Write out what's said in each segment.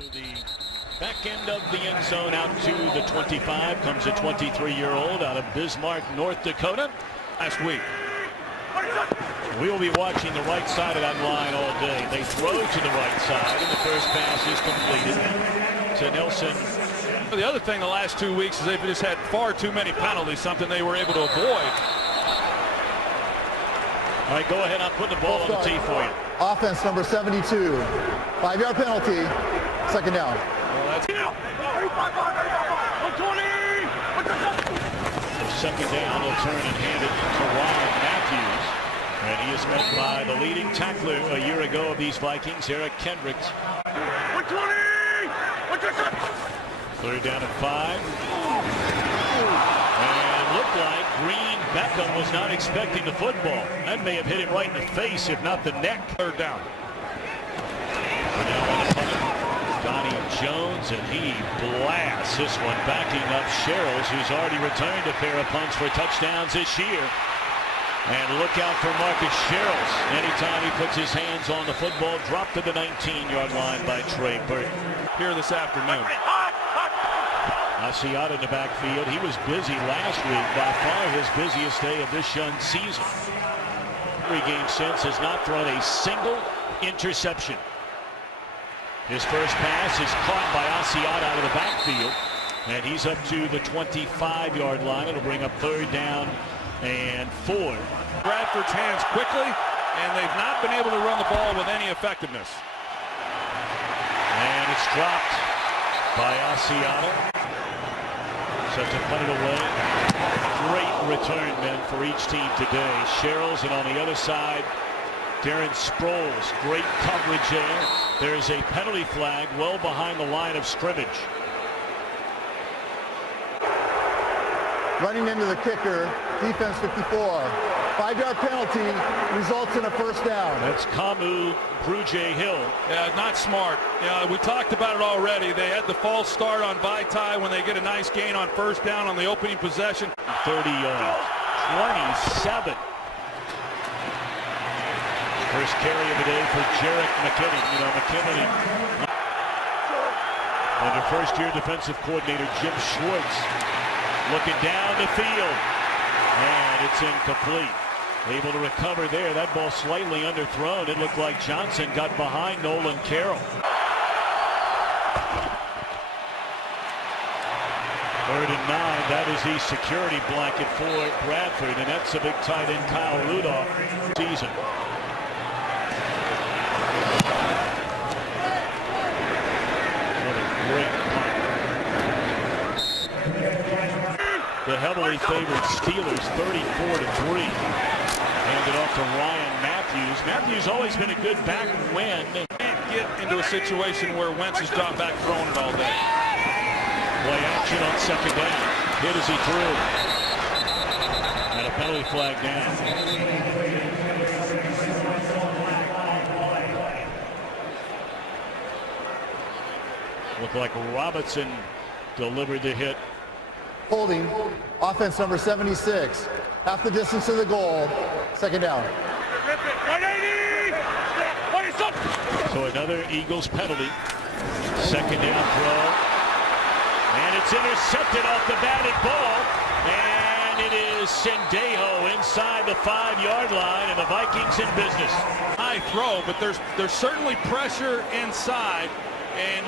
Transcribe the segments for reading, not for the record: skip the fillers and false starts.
Through the back end of the end zone out to the 25 comes a 23-year-old out of Bismarck, North Dakota. Last week. We will be watching the right side of that line all day. They throw to the right side, and the first pass is completed to Nelson. The other thing the last 2 weeks is they've just had far too many penalties, something they were able to avoid. All right, go ahead. I'll put the ball on the tee for you. Offense number 72. 5-yard penalty. Second down. Well, that's second down. They'll turn and hand it to Ryan Matthews. And he is met by the leading tackler a year ago of these Vikings, Eric Kendricks. Third down and 5. And looked like Green Beckham was not expecting the football. That may have hit him right in the face, if not the neck. Third down. Donnie Jones, and he blasts this one, backing up Sherrills, who's already returned a pair of punts for touchdowns this year. And look out for Marcus Sherrills. Anytime he puts his hands on the football, dropped to the 19-yard line by Trey Burton. Here this afternoon. Asiata in the backfield. He was busy last week, by far his busiest day of this young season. Every game since has not thrown a single interception. His first pass is caught by Asiata out of the backfield, and he's up to the 25-yard line. It'll bring up third down and 4. Bradford's hands quickly, and they've not been able to run the ball with any effectiveness. And it's dropped by Asiata. Set to punt it away. Great return, men, for each team today. Sherrills, and on the other side, Darren Sproles. Great coverage there. There's a penalty flag well behind the line of scrimmage. Running into the kicker, defense 54. 5-yard penalty results in a first down. That's Kamu Bruje-Hill. Yeah, not smart. Yeah, we talked about it already. They had the false start on Vaitai when they get a nice gain on first down on the opening possession. 30 yards. 27. First carry of the day for Jarek McKinnon. You know, McKinnon under first-year defensive coordinator Jim Schwartz. Looking down the field, and it's incomplete. Able to recover there. That ball slightly underthrown. It looked like Johnson got behind Nolan Carroll. Third and 9. That is the security blanket for Bradford, and that's a big tight end, Kyle Rudolph, season. What a great punt. The heavily favored Steelers, 34-3. Handed off to Ryan Matthews. Matthews always been a good back when. Can't get into a situation where Wentz has dropped back throwing it all day. Play action on second down. Hit as he threw. And a penalty flag down. Looked like Robinson delivered the hit. Holding, offense number 76. Half the distance to the goal. Second down. So another Eagles penalty. Second down throw. And it's intercepted off the batted ball. And it is Sendejo inside the 5-yard line, and the Vikings in business. High throw, but there's certainly pressure inside, and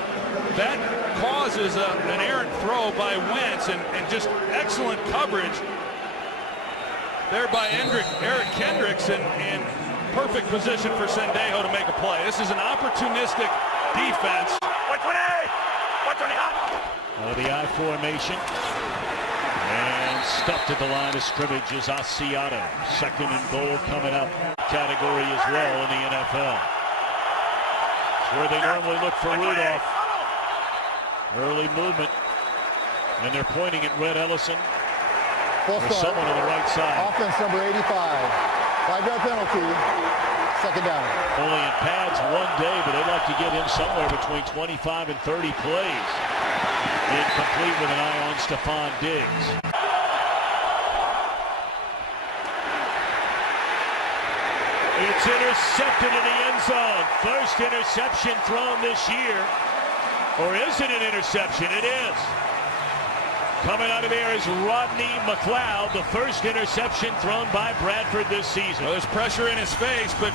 that causes an errant throw by Wentz, and just excellent coverage there by Eric Kendricks, and perfect position for Sendejo to make a play. This is an opportunistic defense. The I formation. And stuffed at the line of scrimmage is Asiata. Second and goal coming up. Category as well in the NFL. It's where they normally look for Rudolph. Early movement. And they're pointing at Red Ellison. There's someone on the right side. Offense number 85. 5-yard penalty. Second down. Only in pads one day, but they'd like to get him somewhere between 25 and 30 plays. Incomplete with an eye on Stephon Diggs. It's intercepted in the end zone. First interception thrown this year Or is it an interception? It is. Coming out of there is Rodney McLeod, the first interception thrown by Bradford this season. Well, there's pressure in his face, but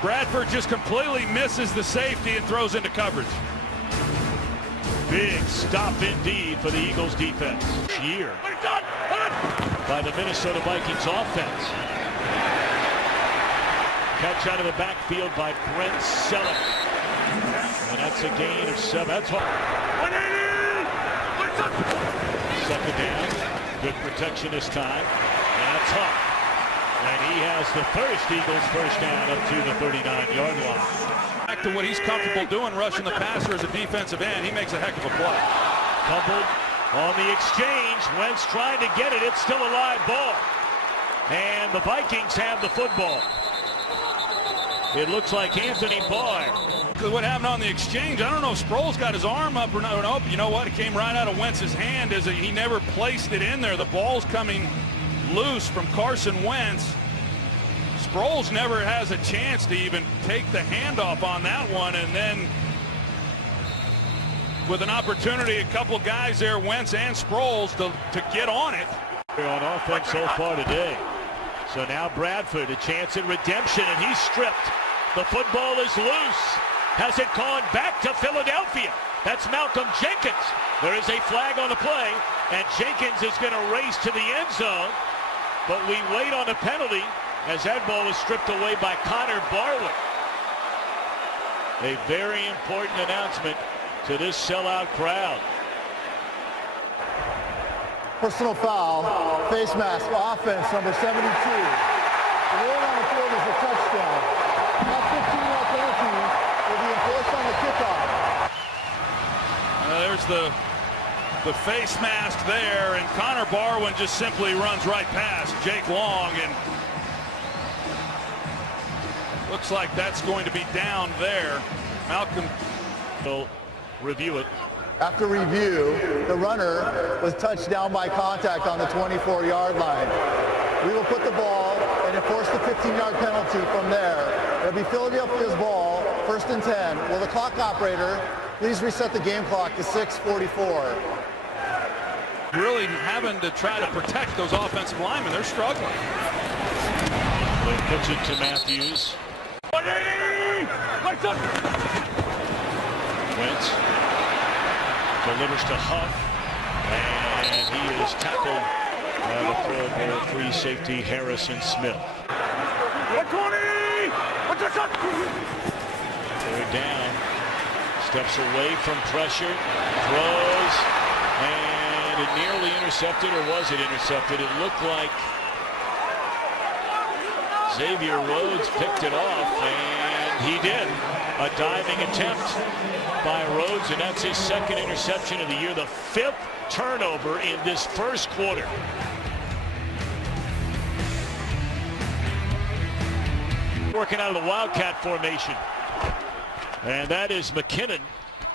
Bradford just completely misses the safety and throws into coverage. Big stop indeed for the Eagles defense. Year by the Minnesota Vikings offense. Catch out of the backfield by Brent Selleck. And that's a gain of 7. That's hard. Second down. Good protection this time. And that's Huff. And he has the first Eagles first down up to the 39-yard line. Back to what he's comfortable doing, rushing the passer as a defensive end. He makes a heck of a play. Fumbled on the exchange. Wentz trying to get it. It's still a live ball. And the Vikings have the football. It looks like Anthony Barr. What happened on the exchange, I don't know if Sproles got his arm up or not. Nope. You know what? It came right out of Wentz's hand as he never placed it in there. The ball's coming loose from Carson Wentz. Sproles never has a chance to even take the handoff on that one, and then with an opportunity, a couple guys there, Wentz and Sproles, to get on it. They're on offense so far today. So now Bradford, a chance at redemption, and he's stripped. The football is loose. Has it gone back to Philadelphia? That's Malcolm Jenkins. There is a flag on the play, and Jenkins is going to race to the end zone. But we wait on a penalty as that ball is stripped away by Connor Barwick. A very important announcement to this sellout crowd. Personal foul, face mask, offense, number 72. The ruling on the field is a touchdown. That 15-yard penalty will be enforced on the kickoff. There's the face mask there, and Connor Barwin just simply runs right past Jake Long, and looks like that's going to be down there. Malcolm will review it. After review, the runner was touched down by contact on the 24-yard line. We will put the ball and enforce the 15-yard penalty from there. It'll be Philadelphia's ball, 1st and 10. Will the clock operator please reset the game clock to 6:44? really having to try to protect those offensive linemen. They're struggling. They pitch it to Matthews. Wentz delivers to Huff, and he is tackled by the Pro Bowl free safety Harrison Smith. Third down, steps away from pressure, throws, and it nearly intercepted, or was it intercepted? It looked like Xavier Rhodes picked it off, and he did. A diving attempt by Rhodes, and that's his second interception of the year, the 5th turnover in this first quarter. Working out of the Wildcat formation. And that is McKinnon,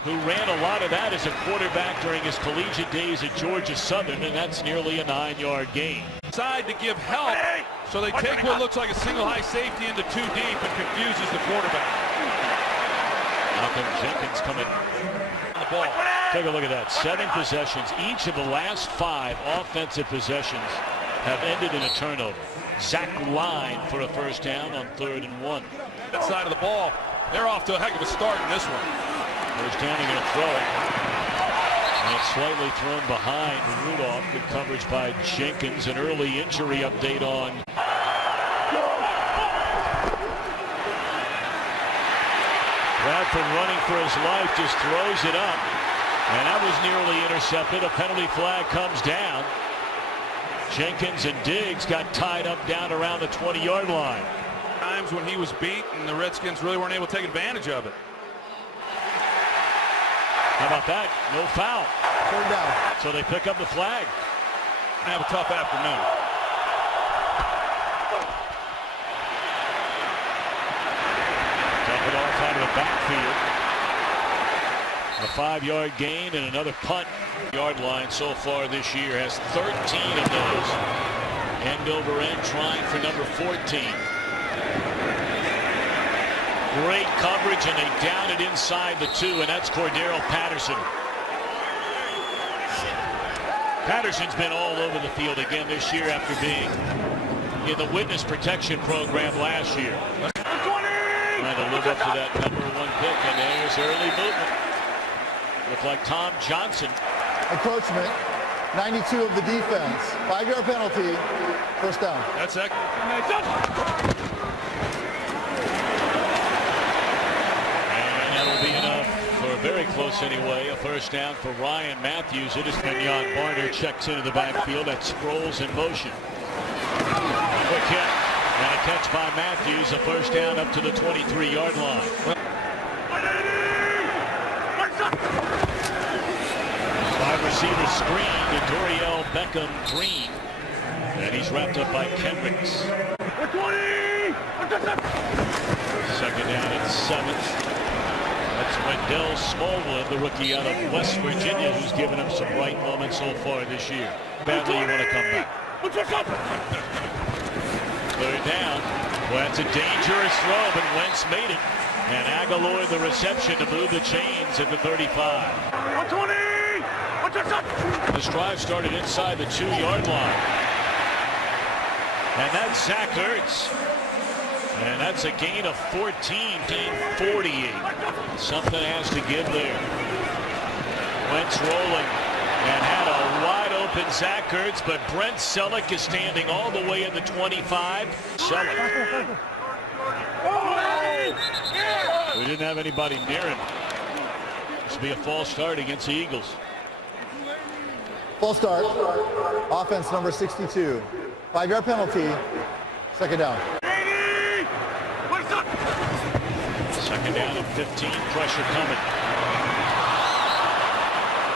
who ran a lot of that as a quarterback during his collegiate days at Georgia Southern, and that's nearly a 9-yard gain. Side to give help, so they take what looks like a single high safety into too deep and confuses the quarterback. Malcolm Jenkins coming on the ball. Take a look at that. 7 possessions. Each of the last 5 offensive possessions have ended in a turnover. Zach Line for a first down on 3rd and 1. That side of the ball, they're off to a heck of a start in this one. First down, they're going to throw it. And it's slightly thrown behind Rudolph. Good coverage by Jenkins. An early injury update on Bradford, running for his life, just throws it up. And that was nearly intercepted. A penalty flag comes down. Jenkins and Diggs got tied up down around the 20-yard line. Times when he was beat and the Redskins really weren't able to take advantage of it. How about that? No foul. 3rd down. So they pick up the flag. They have a tough afternoon. Dump it off out of the backfield. A 5-yard gain and another punt. Yard line so far this year has 13 of those. End over end trying for number 14. Great coverage, and they down it inside the 2, and that's Cordero Patterson. Patterson's been all over the field again this year after being in the witness protection program last year. Trying to live up to that #1 pick, and there's early movement. Look like Tom Johnson. Encroachment, 92 of the defense. 5-yard penalty, first down. That's it. And that'll be enough for very close anyway. A first down for Ryan Matthews. It is Kenyon Barner checks into the backfield. That Sproles in motion. Quick hit and a catch by Matthews. A first down up to the 23-yard line. Wide receiver screen to Doriel Beckham Green. And he's wrapped up by Kendricks. Second down and 7. That's Wendell Smallwood, the rookie out of West Virginia, who's given him some bright moments so far this year. Badly you want to come back. Third down. Well, that's a dangerous throw, but Wentz made it. And Aguilar the reception to move the chains at the 35. This drive started inside the 2-yard line. And that's Zach Ertz. And that's a gain of 14, gain 48. Something has to give there. Wentz rolling and had a wide open Zach Ertz, but Brent Selleck is standing all the way in the 25. Selleck. We didn't have anybody near him. This will be a false start against the Eagles. False start. Offense number 62. 5-yard penalty. Second down. Second down and 15. Pressure coming.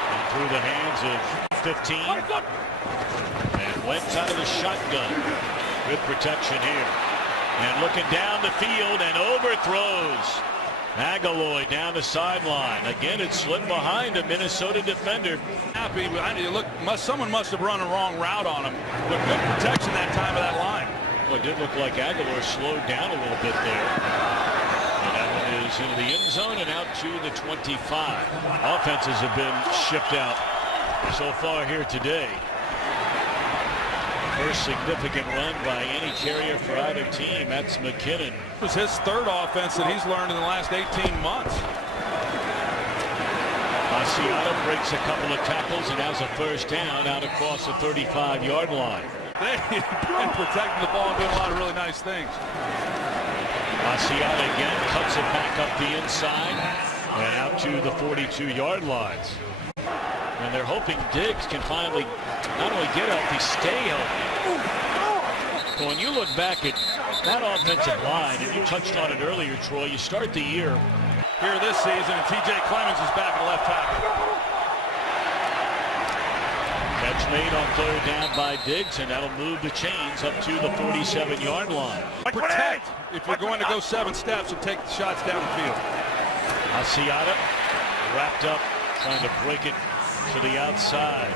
And through the hands of 15. And Wentz out of the shotgun. Good protection here. And looking down the field and overthrows. Aguilar down the sideline. Again, it slipped behind a Minnesota defender. Happy. Look, someone must have run a wrong route on him. But good protection that time of that line. Well, it did look like Aguilar slowed down a little bit there. And that one is into the end zone and out to the 25. Offenses have been shipped out so far here today. First significant run by any carrier for either team. That's McKinnon. It was his third offense that he's learned in the last 18 months. Asiata breaks a couple of tackles and has a first down out across the 35-yard line. They've been protecting the ball and doing a lot of really nice things. Asiata again cuts it back up the inside and out to the 42-yard lines. And they're hoping Diggs can finally not only get healthy, stay healthy. So when you look back at that offensive line, and you touched on it earlier, Troy, you start the year here this season, and T.J. Clemens is back at left tackle. Catch made on third down by Diggs, and that'll move the chains up to the 47-yard line. Protect if you're going to go 7 steps and take the shots down the field. Asiata wrapped up, trying to break it to the outside.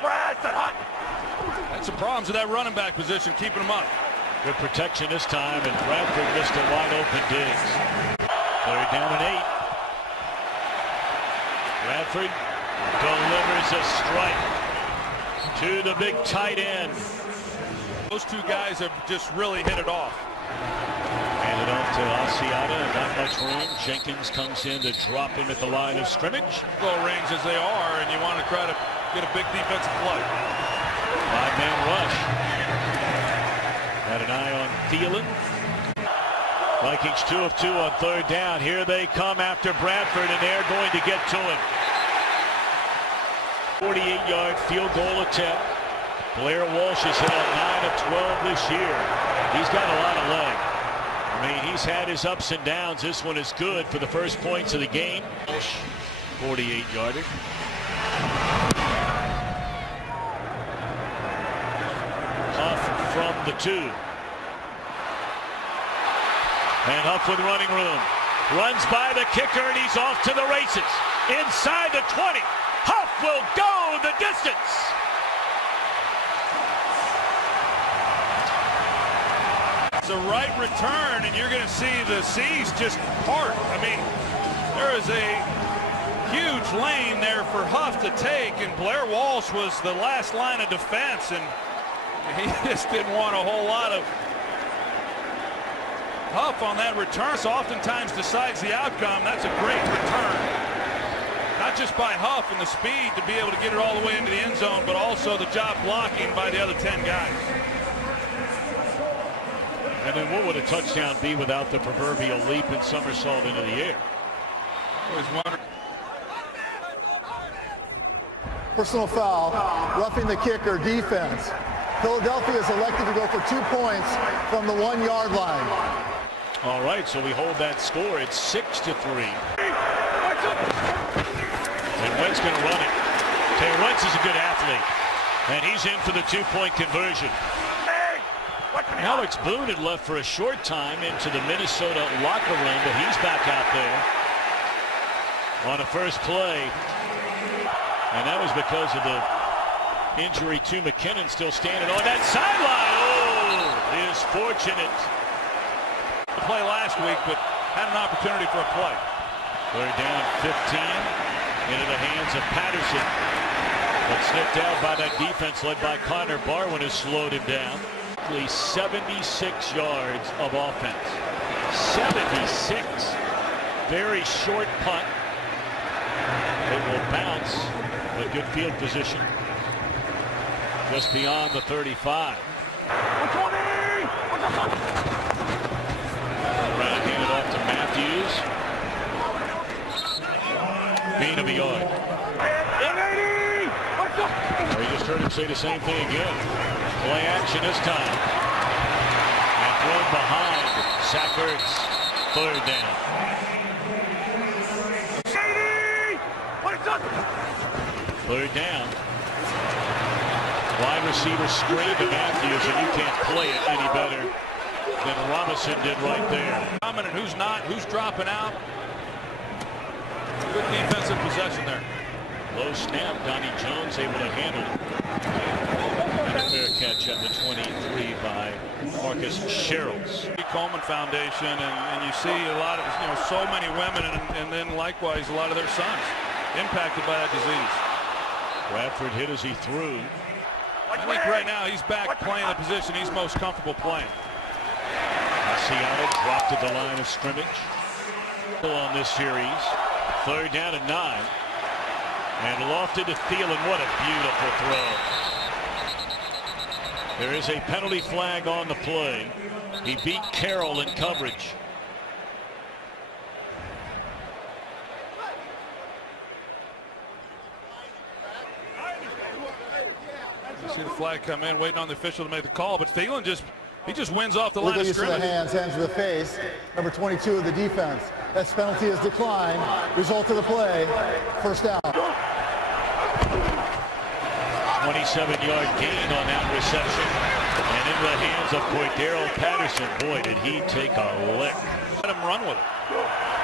Had some problems with that running back position, keeping him up. Good protection this time, and Bradford missed a wide open Diggs. Third down and 8. Bradford delivers a strike to the big tight end. Those two guys have just really hit it off. Handed off to Asiata, and not much room. Jenkins comes in to drop him at the line of scrimmage. Goal range as they are, and you want to try to get a big defensive play. 5-man rush. Had an eye on Thielen. Vikings 2 of 2 on third down. Here they come after Bradford, and they're going to get to him. 48-yard field goal attempt. Blair Walsh has hit on 9 of 12 this year. He's got a lot of leg. I mean, he's had his ups and downs. This one is good for the first points of the game. 48-yarder. Huff from the 2. And Huff with running room. Runs by the kicker, and he's off to the races. Inside the 20. Huff will go the distance. The right return, and you're going to see the seas just part. I mean, there is a huge lane there for Huff to take, and Blair Walsh was the last line of defense, and he just didn't want a whole lot of Huff on that return. So oftentimes decides the outcome. That's a great return. Not just by Huff and the speed to be able to get it all the way into the end zone, but also the job blocking by the other 10 guys. And then what would a touchdown be without the proverbial leap and somersault into the air? Personal foul, roughing the kicker, defense. Philadelphia is elected to go for 2 points from the 1 yard line. All right, so we hold that score. It's 6-3. And Wentz going to run it. Taylor Wentz is a good athlete, and he's in for the 2-point conversion. Alex Boone had left for a short time into the Minnesota locker room, but he's back out there on a first play. And that was because of the injury to McKinnon, still standing on that sideline. Oh, is fortunate. Play last week, but had an opportunity for a play. They're down 15 into the hands of Patterson. But snipped out by that defense led by Connor Barwin, who slowed him down. 76 yards of offense. 76. Very short punt. It will bounce, but good field position. Just beyond the 35. Around, hand it off to Matthews. Gain of a yard. We just heard him say the same thing again. Play action this time. And thrown behind. Zach Ertz, 3rd down. Third down. Wide receiver screen to Matthews, and you can't play it any better than Robinson did right there. And who's not, who's dropping out. Good defensive possession there. Low snap, Donnie Jones able to handle it. And a fair catch at the 23 by Marcus Sherrills. Coleman Foundation, and you see a lot of, so many women, and then likewise a lot of their sons impacted by that disease. Bradford hit as he threw. I think right now he's back playing the position he's most comfortable playing. Seattle dropped at the line of scrimmage. On this series, 3rd down and 9. And lofted to Thielen. What a beautiful throw. There is a penalty flag on the play. He beat Carroll in coverage. You see the flag come in, waiting on the official to make the call, but Thielen just wins off the line of Use of scrimmage. the hands to the face. Number 22 of the defense. That penalty is declined. Result of the play, 1st down. 27-yard gain on that reception. And in the hands of Cordero Patterson. Boy, did he take a lick. Let him run with it.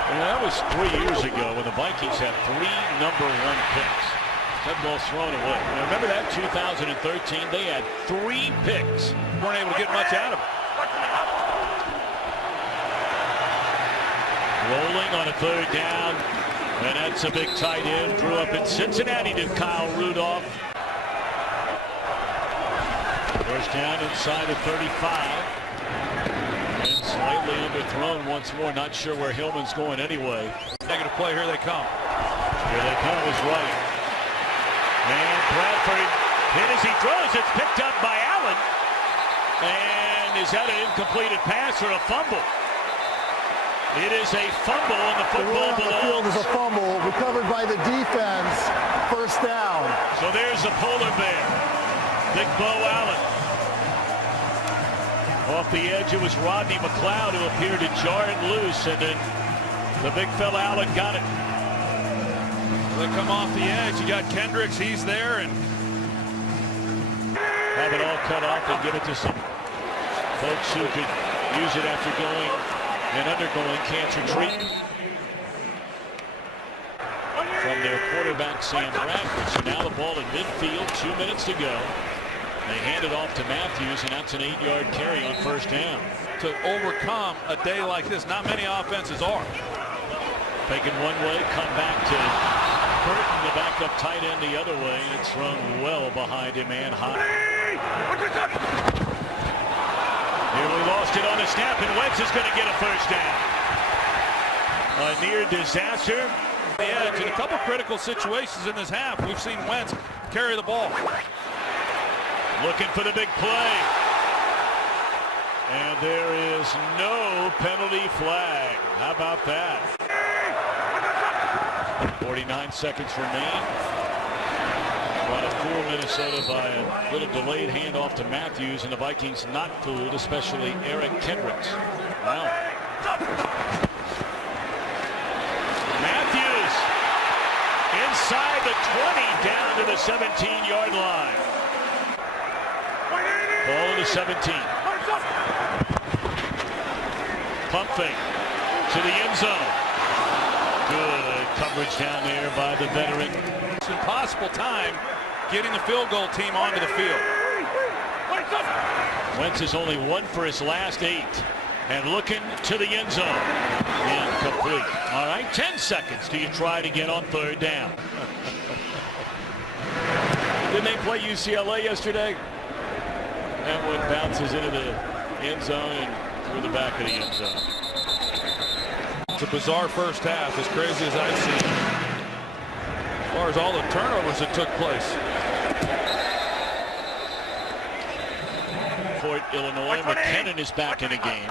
And that was 3 years ago when the Vikings had 3 number 1 picks. That ball thrown away. Now remember that 2013, they had 3 picks. Weren't able to get much out of it. Rolling on a 3rd down. And that's a big tight end. Grew up in Cincinnati to Kyle Rudolph. 1st down inside the 35. And slightly underthrown once more. Not sure where Hillman's going anyway. Negative play, here they come. Here they come is right. And Bradford hit as he throws. It's picked up by Allen. And is that an incompleted pass or a fumble? It is a fumble, and the football belongs. The field is a fumble recovered by the defense. 1st down. So there's the polar bear. Big Bo Allen. Off the edge, it was Rodney McLeod who appeared to jar it loose, and then the big fella Allen got it. They come off the edge. You got Kendricks. He's there, and have it all cut off and give it to some folks who could use it after going and undergoing cancer treatment. From their quarterback, Sam Bradford. So now the ball in midfield, 2 minutes to go. They hand it off to Matthews, and that's an 8-yard carry on 1st down. to overcome a day like this. Not many offenses are. Taken one way, come back to Burton, the backup tight end the other way, and it's thrown well behind him and high. Nearly lost it on the snap, and Wentz is going to get a first down. A near disaster. The edge in a couple critical situations in this half. We've seen Wentz carry the ball. Looking for the big play. And there is no penalty flag. How about that? 49 seconds remain. Trying to fool Minnesota by a little delayed handoff to Matthews, and the Vikings not fooled, especially Eric Kendricks. Wow. Matthews inside the 20, down to the 17-yard line. Ball to the 17. Pump fake to the end zone. Good coverage down there by the veteran. It's an impossible time getting the field goal team onto the field. Wentz is only 1 for his last 8. And looking to the end zone. Incomplete. All right, 10 seconds till you try to get on 3rd down. Didn't they play UCLA yesterday? That one bounces into the end zone and through the back of the end zone. It's a bizarre first half, as crazy as I've seen. As far as all the turnovers that took place. Fort Illinois, McKinnon is back in the game.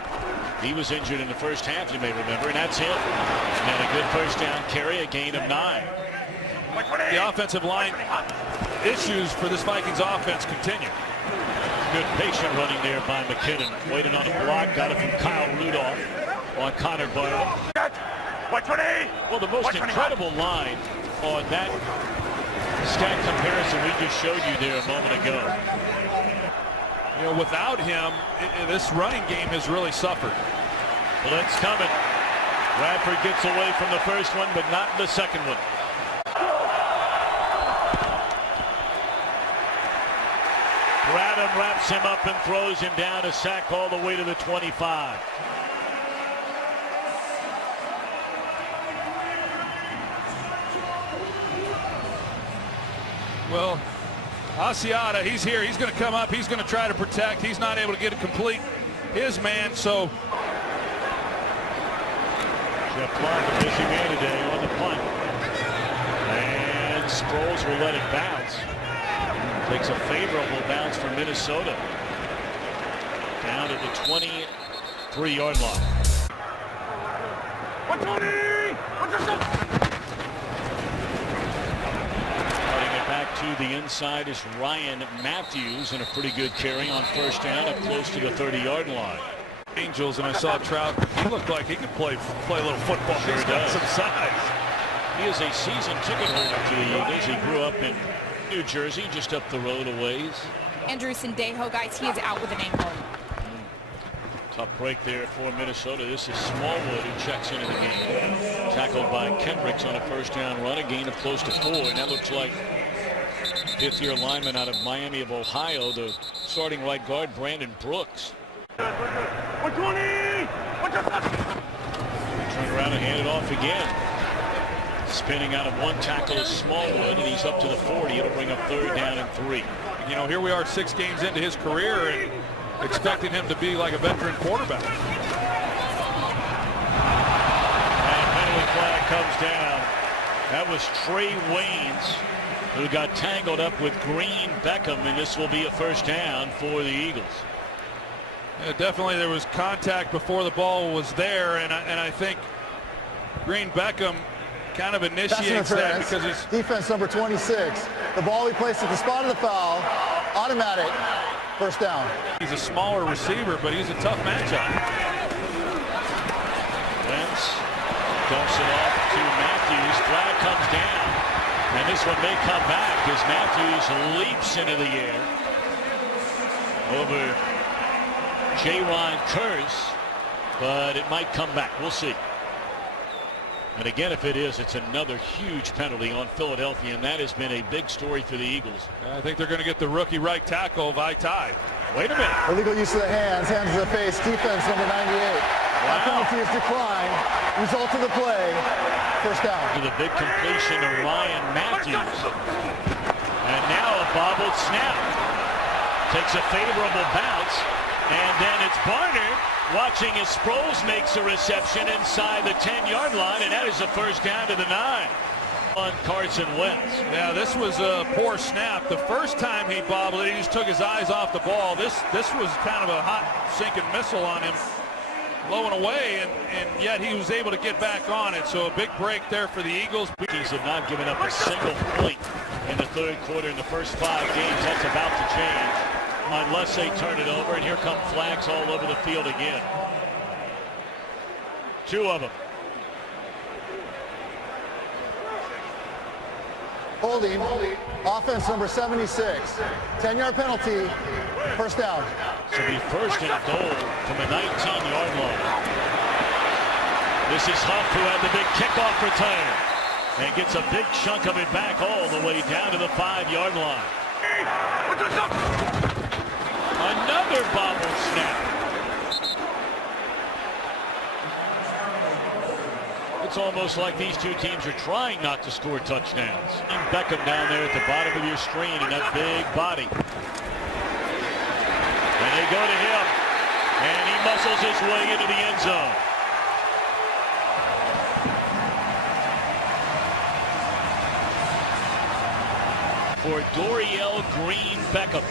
He was injured in the first half, you may remember, and that's him. And a good first down carry, a gain of 9. The offensive line issues for this Vikings offense continue. Good patient running there by McKinnon. Waiting on the block, got it from Kyle Rudolph on Connor Barrow. Well, the most incredible line on that stat comparison we just showed you there a moment ago. You know, without him, this running game has really suffered. Blitz coming. Bradford gets away from the first one, but not the second one. Bradham wraps him up and throws him down, a sack all the way to the 25. Well, Asiata, he's here. He's going to come up. He's going to try to protect. He's not able to get it complete. His man, so. Jeff Clark, a busy man today on the punt. And Sproles will let it bounce. Takes a favorable bounce for Minnesota. Down to the 23-yard line. Back to the inside is Ryan Matthews, and a pretty good carry on first down up close to the 30-yard line. Angels, and I saw Trout. He looked like he could play a little football. Sure He's got does. some size. He is a season ticket holder to the Eagles. He grew up in New Jersey, just up the road a ways. Andrew Sendejo, guys, he is out with an ankle. Tough break there for Minnesota. This is Smallwood who checks into the game. Tackled by Kendricks on a first down run, a gain of close to 4, and that looks like fifth-year lineman out of Miami of Ohio, the starting right guard, Brandon Brooks. Turn around and hand it off again. Spinning out of one tackle is Smallwood, and he's up to the 40. It'll bring up 3rd down and 3. You know, here we are 6 games into his career and expecting him to be like a veteran quarterback. And penalty flag comes down. That was Trey Waynes, who got tangled up with Green Beckham, and this will be a first down for the Eagles. Yeah, definitely there was contact before the ball was there, and I think Green Beckham kind of initiates that because he's defense number 26. The ball we placed at the spot of the foul, automatic first down. He's a smaller receiver, but he's a tough matchup. Wentz dumps it off to Matthews. Flag comes down, and this one may come back as Matthews leaps into the air over J-Ron Curse, but it might come back. We'll see. And again, if it is, it's another huge penalty on Philadelphia, and that has been a big story for the Eagles. I think they're going to get the rookie right tackle, Vaitai. Wait a minute. Illegal use of the hands to the face, defense number 98. That penalty is declined. Result of the play, first down. To the big completion of Ryan Matthews. And now a bobbled snap. Takes a favorable bounce. And then it's Barnard watching as Sproles makes a reception inside the 10-yard line. And that is a first down to the 9. On Carson Wentz. Yeah, this was a poor snap. The first time he bobbled it, he just took his eyes off the ball. This was kind of a hot sinking missile on him, low and away, and yet he was able to get back on it. So a big break there for the Eagles. Vikings have not given up a single point in the third quarter in the first 5 games. That's about to change unless they turn it over, and here come flags all over the field again. 2 of them. Holding, offense number 76. 10-yard penalty, first down. So be first and goal from the 19-yard line. This is Huff, who had the big kickoff return and gets a big chunk of it back all the way down to the 5-yard line. Another bobble snap. It's almost like these two teams are trying not to score touchdowns. Beckham down there at the bottom of your screen in that big body. And they go to him, and he muscles his way into the end zone. For Doriel Green Beckham.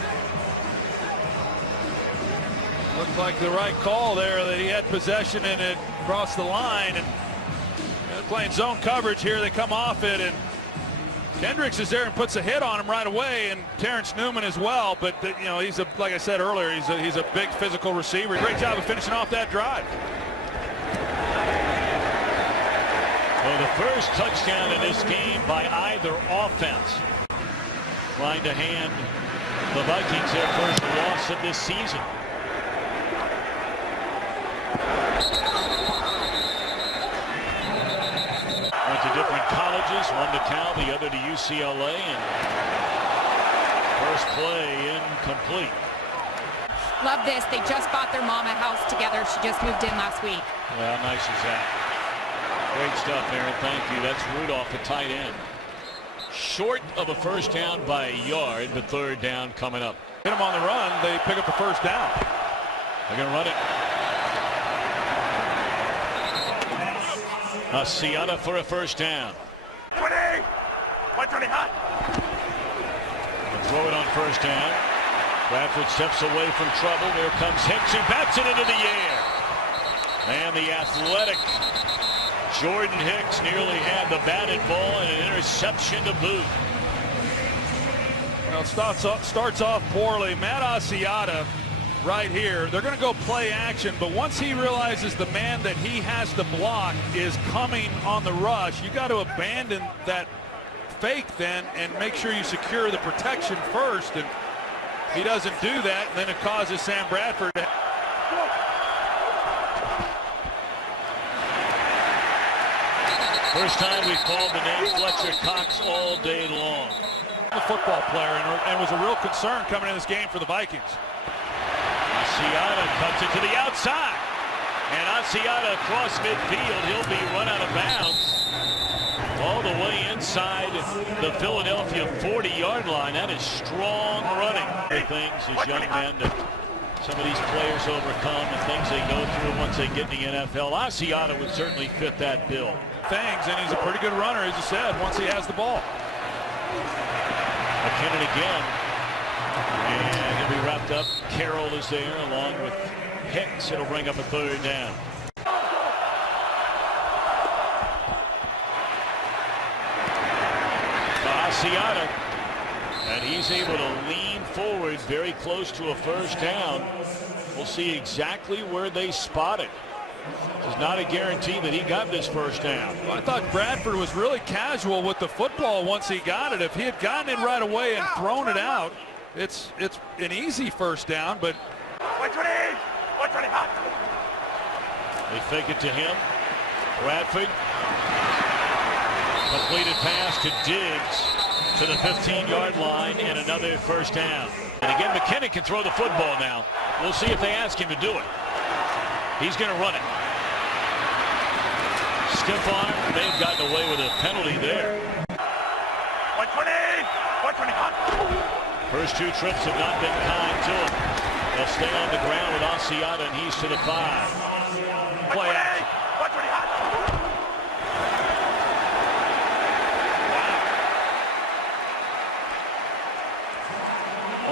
Looked like the right call there, that he had possession and it crossed the line. And they're playing zone coverage here. They come off it, and Kendricks is there and puts a hit on him right away, and Terrence Newman as well. But you know, he's like I said earlier, he's a big physical receiver. Great job of finishing off that drive. Well, the first touchdown in this game by either offense, trying to hand the Vikings their first loss of this season. Went to different colleges, one to Cal, the other to UCLA, and first play incomplete. Love this. They just bought their mom a house together. She just moved in last week. Well, how nice is that? Great stuff, Aaron. Thank you. That's Rudolph, the tight end. Short of a first down by a yard, but third down coming up. Hit them on the run. They pick up the first down. They're going to run it. Asiata for a first down. 120 hot. Throw it on first down. Bradford steps away from trouble. There comes Hicks, who bats it into the air. And the athletic Jordan Hicks nearly had the batted ball and an interception to boot. Well, it starts off poorly. Matt Asiata right here. They're going to go play action, but once he realizes the man that he has to block is coming on the rush, you got to abandon that fake then and make sure you secure the protection first. And he doesn't do that, and then it causes Sam Bradford to... First time we've called the name Fletcher Cox all day long. The football player, and was a real concern coming in this game for the Vikings. Asiata cuts it to the outside. And Asiata across midfield. He'll be run out of bounds all the way inside the Philadelphia 40-yard line. That is strong running. Things as young men that some of these players overcome and things they go through once they get in the NFL. Asiata would certainly fit that bill. Things, and he's a pretty good runner, as you said, once he has the ball. McKinnon again. And he'll be wrapped up. Carroll is there along with Hicks. It'll bring up a third down. Asiata, and he's able to lean forward very close to a first down. We'll see exactly where they spot it. It's not a guarantee that he got this first down. Well, I thought Bradford was really casual with the football once he got it. If he had gotten it right away and thrown it out, it's an easy first down, but 120 hot. They fake it to him. Bradford. Completed pass to Diggs. to the 15-yard line and another first down. And again, McKinnon can throw the football now. We'll see if they ask him to do it. He's going to run it. Stiff arm. They've gotten away with a penalty there. 120! 120 hot! First two trips have not been kind to him. They'll stay on the ground with Asiata, and he's to the 5. Play action. 120 hot!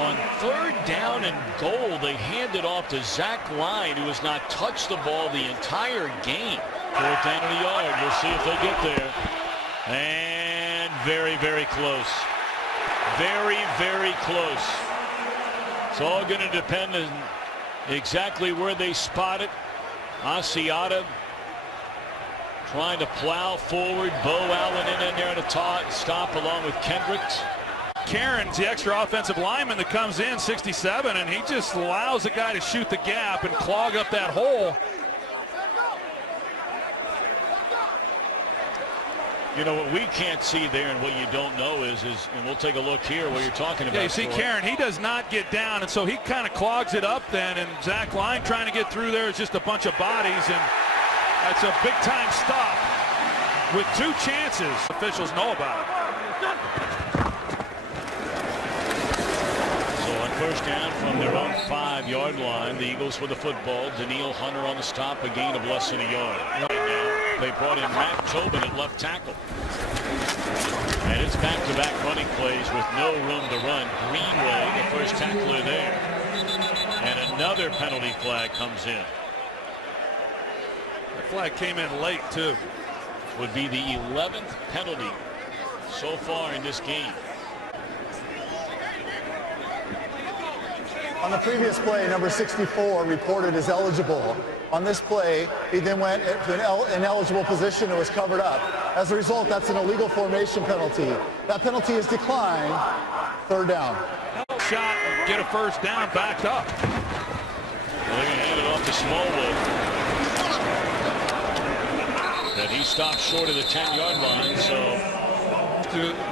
On third down and goal, they hand it off to Zach Line, who has not touched the ball the entire game. Fourth down and a yard. We'll see if they get there. And very, very close. Very, very close. It's all going to depend on exactly where they spot it. Asiata trying to plow forward. Bo Allen in there to stop along with Kendricks. Cairns, the extra offensive lineman that comes in, 67, and he just allows the guy to shoot the gap and clog up that hole. You know, what we can't see there and what you don't know is and we'll take a look here what you're talking about. Yeah, you see Cairn, he does not get down, and so he kind of clogs it up then, and Zach Line trying to get through there is just a bunch of bodies, and that's a big-time stop with 2 chances. Officials know about it. First down from their own 5-yard line. The Eagles with the football. Daniil Hunter on the stop, a gain of less than a yard. Right now, they brought in Matt Tobin at left tackle. And it's back-to-back running plays with no room to run. Greenway, the first tackler there. And another penalty flag comes in. That flag came in late, too. Would be the 11th penalty so far in this game. On the previous play, number 64 reported as eligible. On this play, he then went to an ineligible position and was covered up. As a result, that's an illegal formation penalty. That penalty is declined. Third down. Shot and get a first down, backed up. Well, they're going to hand it off to Smallwood. And he stopped short of the 10-yard line, so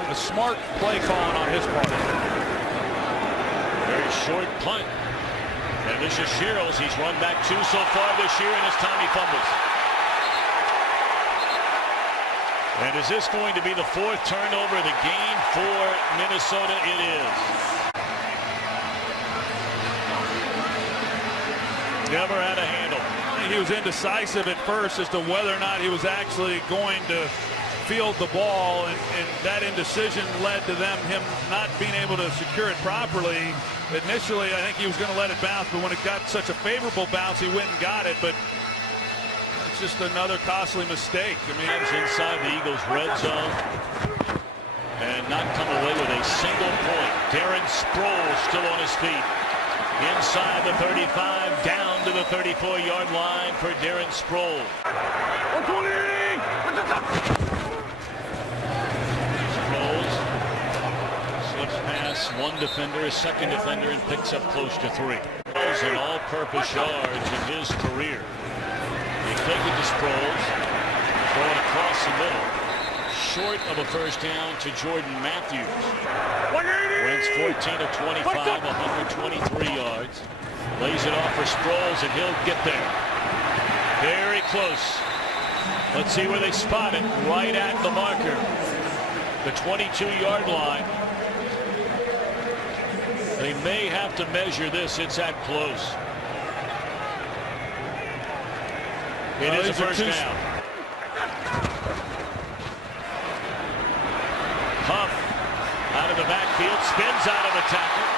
a smart play calling on his part. Very short punt. And this is Shields. He's run back 2 so far this year, and this time he fumbles. And is this going to be the 4th turnover of the game for Minnesota? It is. Never had a handle. He was indecisive at first as to whether or not he was actually going to field the ball, and that indecision led to him not being able to secure it properly. Initially, I think he was going to let it bounce, but when it got such a favorable bounce, he went and got it. But it's just another costly mistake. I mean, it's inside the Eagles' red zone and not come away with a single point. Darren Sproles still on his feet. Inside the 35, down to the 34-yard line for Darren Sproles. Past one defender, a second defender, and picks up close to 3. And all-purpose yards in his career. They take it to Sproles, throw it across the middle. Short of a first down to Jordan Matthews. Wentz 14 of 25, 123 yards. Lays it off for Sproles, and he'll get there. Very close. Let's see where they spot it. Right at the marker. The 22-yard line. They may have to measure this. It's that close. It is a first down. Huff out of the backfield, spins out of a tackle,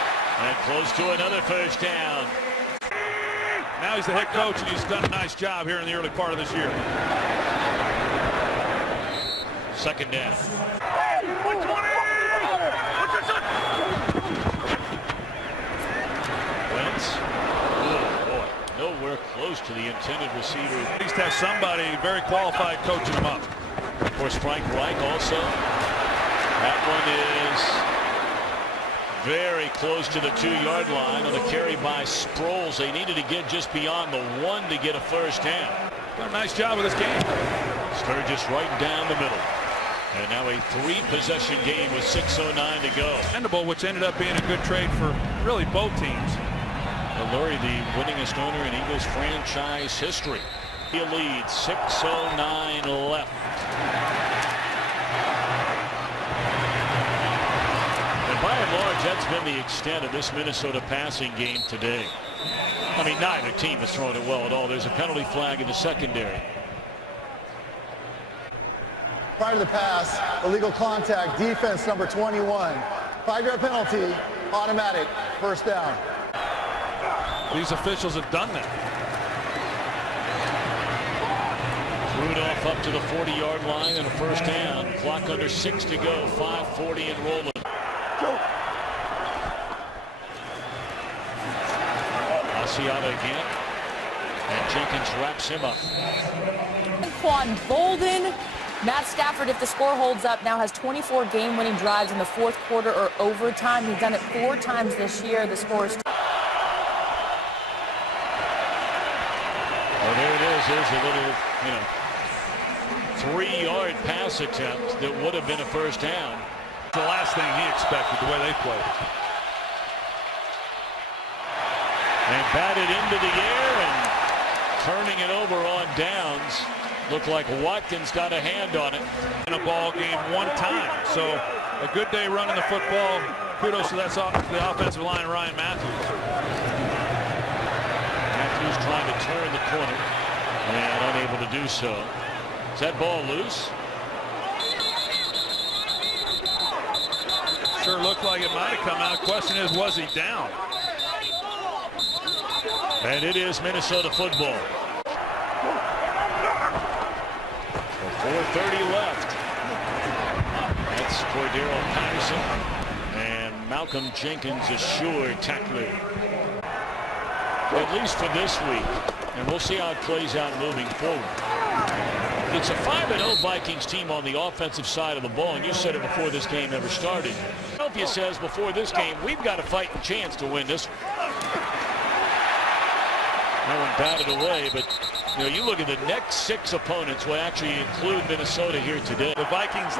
and close to another first down. Now he's the head coach, and he's done a nice job here in the early part of this year. Second down. Nowhere close to the intended receiver. At least have somebody very qualified coaching him up. Of course, Frank Reich also. That one is very close to the 2-yard line on the carry by Sproles. They needed to get just beyond the 1 to get a first down. Done a nice job with this game. Sturgis right down the middle. And now a 3-possession game with 6:09 to go. Endable, which ended up being a good trade for really both teams. Lurie, the winningest owner in Eagles franchise history. He leads, 6:09 left. And by and large, that's been the extent of this Minnesota passing game today. I mean, neither team has thrown it well at all. There's a penalty flag in the secondary. Prior to the pass, illegal contact, defense number 21. 5-yard penalty, automatic, first down. These officials have done that. Rudolph up to the 40-yard line and a first down. Clock under 6 to go, 5:40 and rolling. Asiata again, and Jenkins wraps him up. Quan Bolden. Matt Stafford, if the score holds up, now has 24 game-winning drives in the fourth quarter or overtime. He's done it 4 times this year. The score is... Oh, there it is. There's a little, 3-yard pass attempt that would have been a first down. The last thing he expected, the way they played. And batted into the air and turning it over on downs. Looked like Watkins got a hand on it. In a ball game 1 time. So a good day running the football. Kudos to the offensive line, Ryan Matthews. Matthews trying to turn the corner and unable to do so. Is that ball loose? Sure looked like it might have come out. Question is, was he down? And it is Minnesota football. 4:30 left. That's Cordero Patterson and Malcolm Jenkins, a sure tackler. At least for this week, and we'll see how it plays out moving forward. It's a 5-0 Vikings team on the offensive side of the ball, and you said it before this game ever started. Philadelphia says before this game, we've got a fighting chance to win this one. That one batted away, but you look at the next 6 opponents will actually include Minnesota here today. The Vikings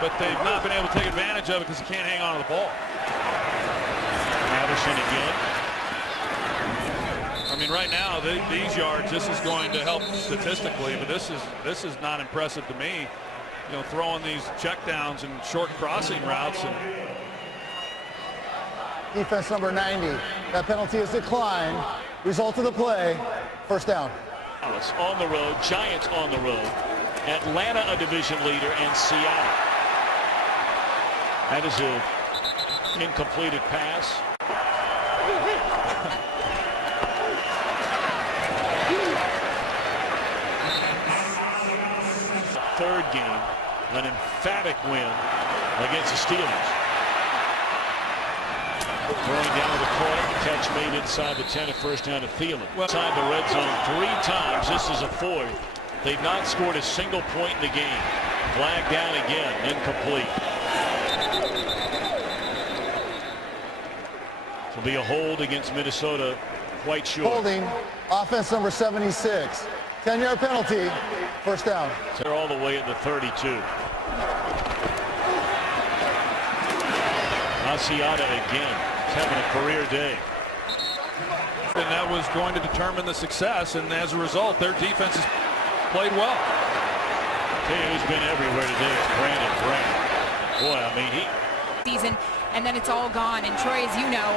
but they've not been able to take advantage of it because they can't hang on to the ball. Patterson again. I mean, right now, these yards, this is going to help statistically, but this is not impressive to me. Throwing these checkdowns and short crossing routes. And Defense number 90. That penalty is declined. Result of the play, first down. Dallas on the road, Giants on the road, Atlanta a division leader, and Seattle. That is an incompleted pass. Third game, an emphatic win against the Steelers. Throwing down the corner, catch made inside the 10, a first down to Thielen. Inside the red zone 3 times. This is a 4th. They've not scored a single point in the game. Flag down again, incomplete. This will be a hold against Minnesota, quite sure. Holding, offense number 76. 10-yard penalty, first down. They're all the way at the 32. Asiata again. Having a career day. And that was going to determine the success, and as a result, their defense has played well. Hey, who's been everywhere today is Brandon Graham. Boy, I mean, season, and then it's all gone. And Troy, as you know,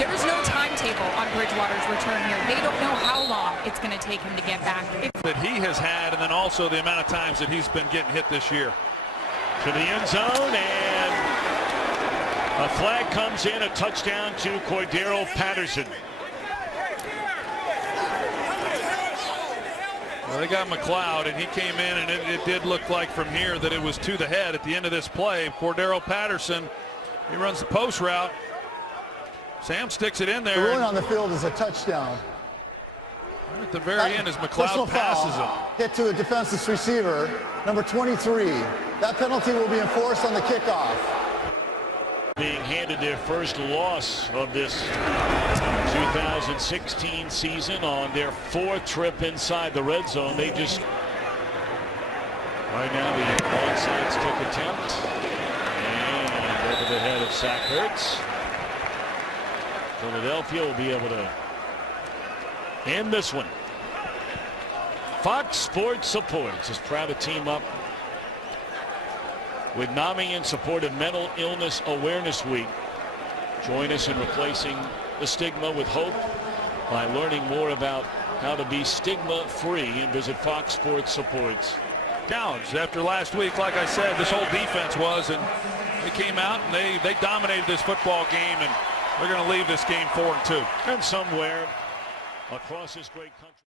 there is no timetable on Bridgewater's return here. They don't know how long it's going to take him to get back. That he has had, and then also the amount of times that he's been getting hit this year. To the end zone, and a flag comes in, a touchdown to Cordero Patterson. Well, they got McLeod, and he came in, and it did look like from here that it was to the head at the end of this play. Cordero Patterson, he runs the post route. Sam sticks it in there. The ruling on the field is a touchdown. At the very end, as McLeod passes him. Hit to a defenseless receiver, number 23. That penalty will be enforced on the kickoff. Being handed their first loss of this 2016 season on their 4th trip inside the red zone. They just Right now, the onside kick attempt. And over the head of Zach Ertz. Philadelphia will be able to end this one. Fox Sports Supports is proud to team up with NAMI in support of Mental Illness Awareness Week. Join us in replacing the stigma with hope by learning more about how to be stigma-free, and visit Fox Sports Supports. Challenged after last week, like I said, this whole defense was, and they came out and they dominated this football game, and they're going to leave this game 4-2. And somewhere across this great country.